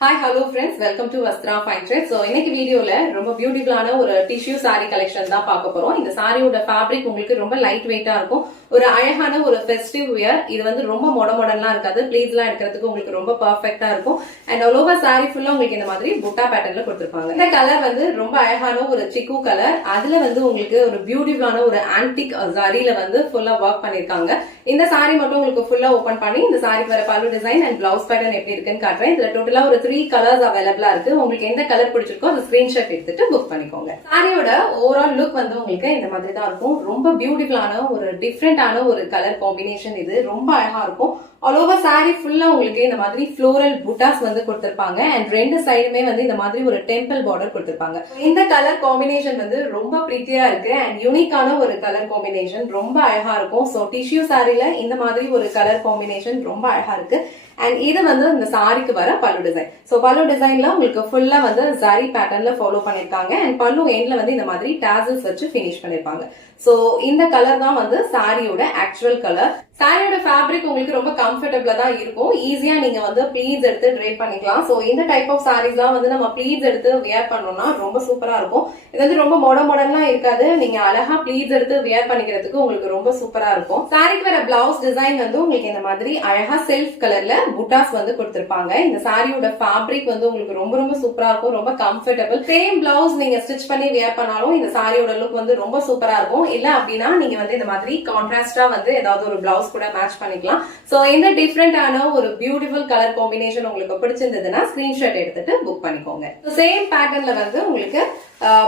Hi, hello friends. Welcome to Vastra Fine Trade. So, இன்னைக்கு வீடியோல ரொம்ப பியூட்டிஃபுல்லான ஒரு டிஷ்யூ சாரி கலெக்ஷன் தான் பார்க்க போறோம். இந்த சாரியோட ஃபேப்ரிக் உங்களுக்கு ரொம்ப லைட் வெயிட்டா இருக்கும். ஒரு அழகான ஒரு ஃபெஸ்டிவ் வியர். இது வந்து ரொம்ப மாடர்ன்லாம் இருக்காது. ப்ளீட்ஸ் எல்லாம் எடுக்கிறதுக்கு உங்களுக்கு ரொம்ப பெர்ஃபெக்ட்டா இருக்கும். அண்ட் ஆல் ஓவர் சாரி ஃபுல்லா உங்களுக்கு இந்த மாதிரி புட்டா பேட்டர்ன்ல கொடுத்திருப்பாங்க. இந்த கலர் வந்து ரொம்ப அழகான ஒரு சிக்கு கலர். அதுல வந்து உங்களுக்கு ஒரு பியூட்டிஃபுல்லான ஒரு ஆன்டிக் ஜரியில வந்து ஃபுல்லா ஒர்க் பண்ணிருக்காங்க. இந்த சாரி மட்டும் உங்களுக்கு ஃபுல்லா ஓபன் பண்ணி இந்த சாரிக்கு வர பல்லு டிசைன் அண்ட் பிளவுஸ் பேட்டர்ன் எப்படி இருக்குன்னு காட்டுறேன். இதுல டோட்டலா ஒரு 3 கலர்ஸ் அவைலபிளா இருக்கு. உங்களுக்கு எந்த கலர் பிடிச்சிருக்கோ அந்த ஸ்கிரீன்ஷாட் எடுத்துட்டு புக் பண்ணிக்கோங்க. சாரியோட ஓவரால் லுக் வந்து உங்களுக்கு இந்த மாதிரி தான் இருக்கும். ரொம்ப பியூட்டிஃபுல்லான ஒரு டிஃப்ரெண்டான ஒரு கலர் காம்பினேஷன். இது ரொம்ப அழகா இருக்கும். ஆல் ஓவர் சாரி ஃபுல்லா உங்களுக்கு இந்த மாதிரி ஃப்ளோரல் புட்டாஸ் வந்து கொடுத்திருப்பாங்க. அண்ட் ரெண்டு சைடுமே வந்து இந்த மாதிரி ஒரு டெம்பிள் பார்டர் கொடுத்திருப்பாங்க. இந்த கலர் காம்பினேஷன் வந்து ரொம்ப பிரீத்தியா இருக்கு. அண்ட் யூனிக்கான ஒரு கலர் காம்பினேஷன் ரொம்ப அழகா இருக்கும். சோ டிஷ்யூ சாரில இந்த மாதிரி ஒரு கலர் காம்பினேஷன் ரொம்ப அழகா இருக்கு. அண்ட் இது வந்து இந்த சாரிக்கு வர பல்லு டிசைன். சோ பல்லு டிசைன்ல உங்களுக்கு ஃபுல்லா வந்து ஜரி பேட்டர்ன்ல ஃபாலோ பண்ணிருக்காங்க. அண்ட் பல்லு எண்ட்ல வந்து இந்த மாதிரி டாசல்ஸ் வச்சு பினிஷ் பண்ணிருப்பாங்க. சோ இந்த கலர் தான் வந்து சாரியோட ஆக்சுவல் கலர். சாரியோட ஃபேப்ரிக் உங்களுக்கு ரொம்ப கம்ஃபர்டபிளா தான் இருக்கும். ஈஸியா நீங்க வந்து ப்ளீட்ஸ் எடுத்து ட்ரேப் பண்ணிக்கலாம். சோ இந்த டைப் ஆஃப் சாரீஸ்லாம் வந்து நம்ம ப்ளீட்ஸ் எடுத்து வியர் பண்ணோம்னா ரொம்ப சூப்பரா இருக்கும். இது வந்து ரொம்ப மாடர்ன்லாம் இருக்காது. நீங்க அழகா ப்ளீட்ஸ் எடுத்து வியர் பண்ணிக்கிறதுக்கு உங்களுக்கு ரொம்ப சூப்பரா இருக்கும். சாரிக்கு வர பிளவுஸ் டிசைன் வந்து உங்களுக்கு இந்த மாதிரி அழகா செல்ஃப் கலர்ல புட்டாஸ் வந்து கொடுத்திருப்பாங்க. இந்த சாரியோட ஃபேப்ரிக் வந்து உங்களுக்கு ரொம்ப ரொம்ப சூப்பரா இருக்கும். ரொம்ப கம்ஃபர்டபிள். சேம் பிளவுஸ் நீங்க ஸ்டிச் பண்ணி வியர் பண்ணாலும் இந்த சாரியோட லுக் வந்து ரொம்ப சூப்பரா இருக்கும். இல்ல அப்படின்னா நீங்க வந்து இந்த மாதிரி கான்ட்ராஸ்டா வந்து ஏதாவது ஒரு பிளவுஸ் கூட மேட்ச் பண்ணிக்கலாம். சோ இந்த டிஃபரெண்டான ஒரு பியூட்டிஃபுல் கலர் காம்பினேஷன் உங்களுக்கு பிடிச்சிருந்ததுன்னா ஸ்கிரீன்ஷாட் எடுத்துட்டு புக் பண்ணிக்கோங்க. சேம் பேட்டர்ன்ல வந்து உங்களுக்கு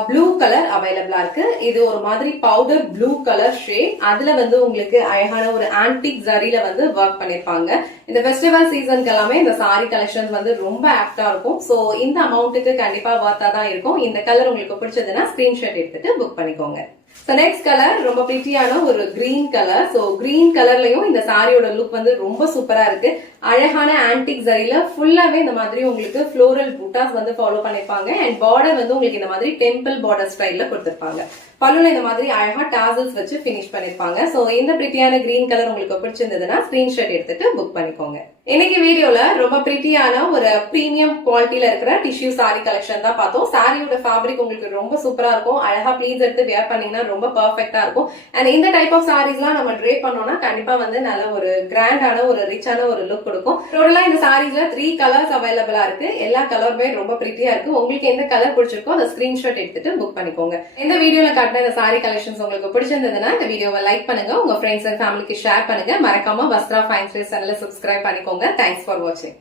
ப்ளூ கலர் அவைலபிளா இருக்கு. இது ஒரு மாதிரி பவுடர் ப்ளூ கலர் ஷேட். அதுல வந்து உங்களுக்கு அழகான ஒரு ஆன்டிக் ஜரியில வந்து ஒர்க் பண்ணிருப்பாங்க. இந்த ஃபெஸ்டிவல் சீசனுக்கு எல்லாமே இந்த சாரி கலெக்ஷன் வந்து ரொம்ப ஆப்டா இருக்கும். சோ இந்த அமௌண்ட்டுக்கு கண்டிப்பா வர்த்தா தான் இருக்கும். இந்த கலர் உங்களுக்கு பிடிச்சதுன்னா ஸ்கிரீன்ஷாட் எடுத்துட்டு புக் பண்ணிக்கோங்க. So next கலர் ரொம்ப பிரிட்டியான ஒரு கிரீன் கலர். சோ கிரீன் கலர்லயும் இந்த சாரியோட லுக் வந்து ரொம்ப சூப்பரா இருக்கு. அழகான ஆன்டிக் ஜரியில ஃபுல்லாவே இந்த மாதிரி உங்களுக்கு ஃப்ளோரல் புட்டாஸ் வந்து ஃபாலோ பண்ணிருப்பாங்க. அண்ட் பார்டர் வந்து உங்களுக்கு இந்த மாதிரி டெம்பிள் பார்டர் ஸ்டைல்ல கொடுத்திருப்பாங்க. பல்லுல இந்த மாதிரி அழகா டாசல்ஸ் வச்சு பினிஷ் பண்ணிருப்பாங்க. சோ இந்த பிரிட்டியான கிரீன் கலர் உங்களுக்கு பிடிச்சிருந்ததுன்னா ஸ்கிரீன்ஷாட் எடுத்துட்டு புக் பண்ணிக்கோங்க. இன்னைக்கு வீடியோல ரொம்ப பிரிட்டியான ஒரு பிரீமியம் குவாலிட்டியில இருக்கிற டிஷ்யூ சாரி கலெக்ஷன் தான் பார்த்தோம். சாரியோட ஃபேப்ரிக் உங்களுக்கு ரொம்ப சூப்பரா இருக்கும். அழகா ப்ளீட்ஸ் எடுத்து வியர் பண்ணீங்கன்னா ரொம்ப பெர்ஃபெக்ட்டா இருக்கும். அண்ட் இந்த டைப் ஆஃப் சாரீஸ்லாம் நம்ம ட்ரேப் பண்ணோம்னா கண்டிப்பா வந்து நல்ல ஒரு கிராண்டான ஒரு ரிச்சான ஒரு லுக் கொடுக்கும். டோட்டலா இந்த சாரீஸ்ல 3 கலர்ஸ் அவைலபிளா இருக்கு. எல்லா கலருமே ரொம்ப பிரிட்டியா இருக்கு. உங்களுக்கு எந்த கலர் பிடிச்சிருக்கோ அந்த ஸ்கிரீன்ஷாட் எடுத்துட்டு புக் பண்ணிக்கோங்க. இந்த வீடியோல இந்த சாரி கலெக்ஷன்ஸ் உங்களுக்கு பிடிச்சிருந்ததுன்னா இந்த வீடியோவை லைக் பண்ணுங்க, உங்க ஃப்ரெண்ட்ஸ் அண்ட் ஃபேமிலிக்கு ஷேர் பண்ணுங்க. மறக்காம வஸ்த்ரா ஃபைன் ட்ரேட்ஸ் சேனலை சப்ஸ்கிரைப் பண்ணிக்கோங்க. தேங்க்ஸ் ஃபார் வாட்சிங்.